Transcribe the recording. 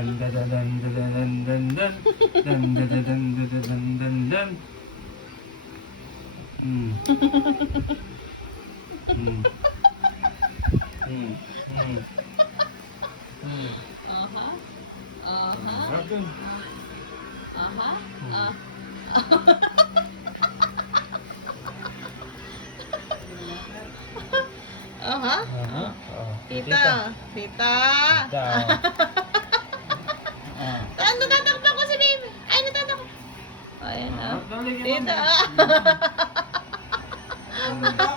Dan dan dan dan dan dan dan dan dan dan dan dan dan dan. Hmm. Hmm. Hmm. Hmm. Hmm. Aha. Aha. Akin. Aha. Ah. Aha. Aha. Oh, Tita. Tita. Tita. Ah. Natatakpan ko si baby. Ay, natatakpan. Ayan ah. Dali ka Tita. naman.